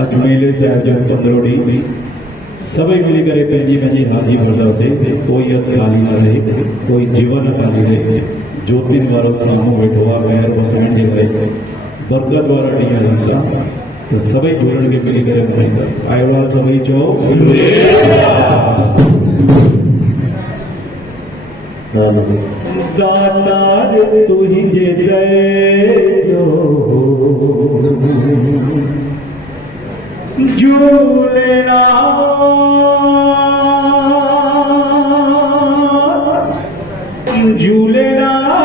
अज मेले साहब जन पंदरोड़ी सभी मिली करे पंहिंजी पंहिंजी हाजी भरदासीं, कोई हथ खाली न रहे, कोई जीवन न खाली रहे। ज्योतिन वारो साम्हूं वेठो आहे महिर वसाइण जे लाइ, बरकत वारा ॾींहं रहंदा त सभई जुड़ण खे मिली करे मनाईंदा। आयो आहे सभई चओ दातार तुंहिंजे दर जो झूलेलाल झूलेलाल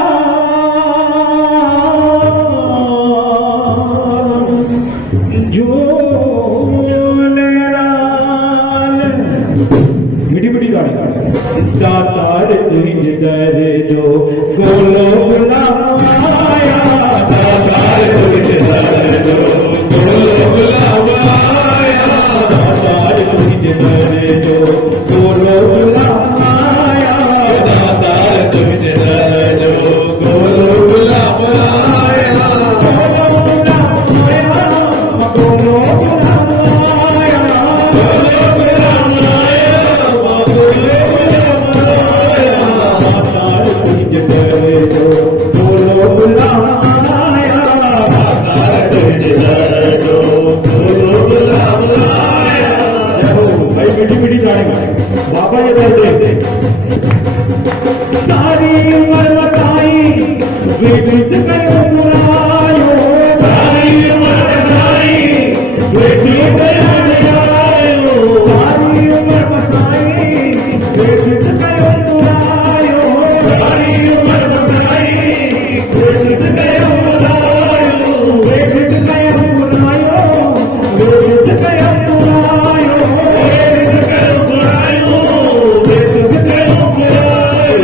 झूलेलाल। मिठी मिठी गाड़ी दातार तुंहिंजे दर जो गोलो गुलाया, दातार तुंहिंजे दर जो गोलो गुलाया, दातार तुंहिंजे दर जो गोलो गुलाया, दातार तुंहिंजे दर जो गोलो गुलाया, गोलो गुलाया, बाबा ये दे सारी उम्र बताई बेटी से करो बुरायो, सारी उम्र बताई बेटी से बुरायो, सारी उम्र बताई बेटी से करो बुरायो, सारी उम्र बताई बेटी से करो बुरायो, बेटी से करो बुरायो, बेटी से करो बुरायो,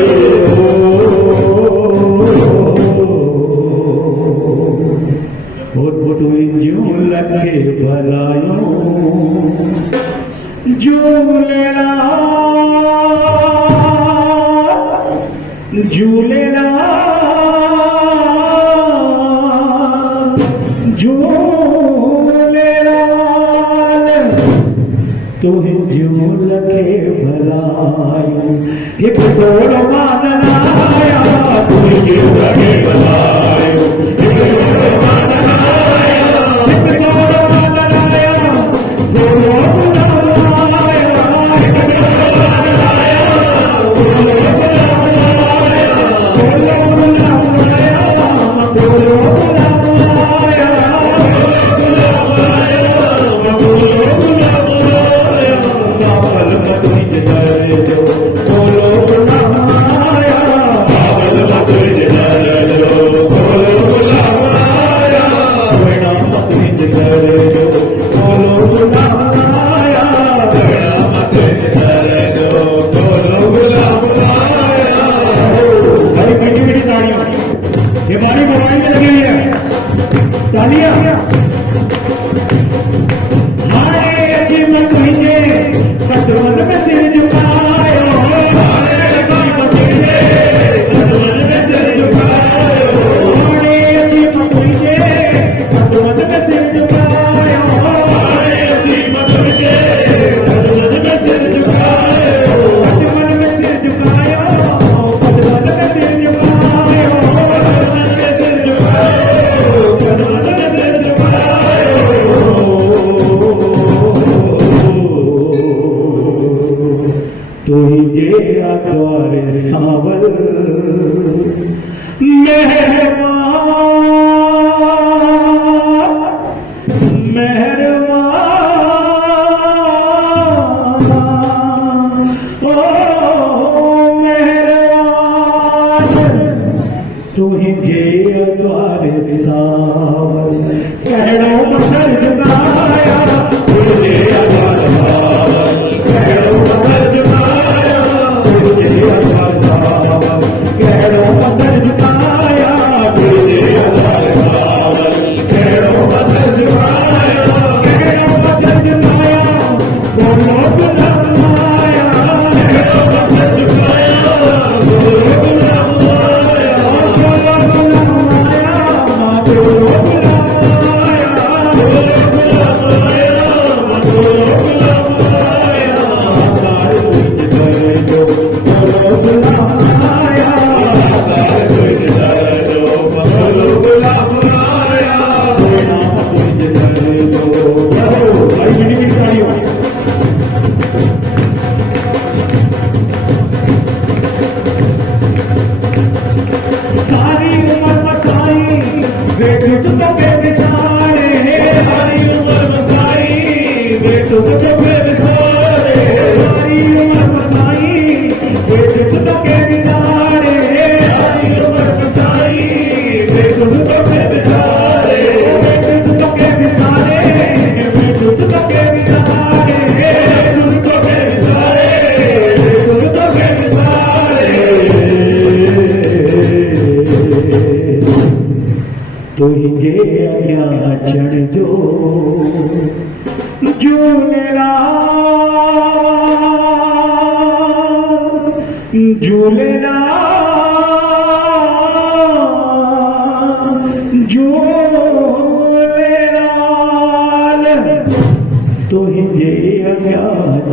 तो हिंजे क्या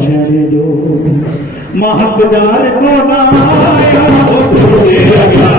चले दो महकदार को ना आया, तुझे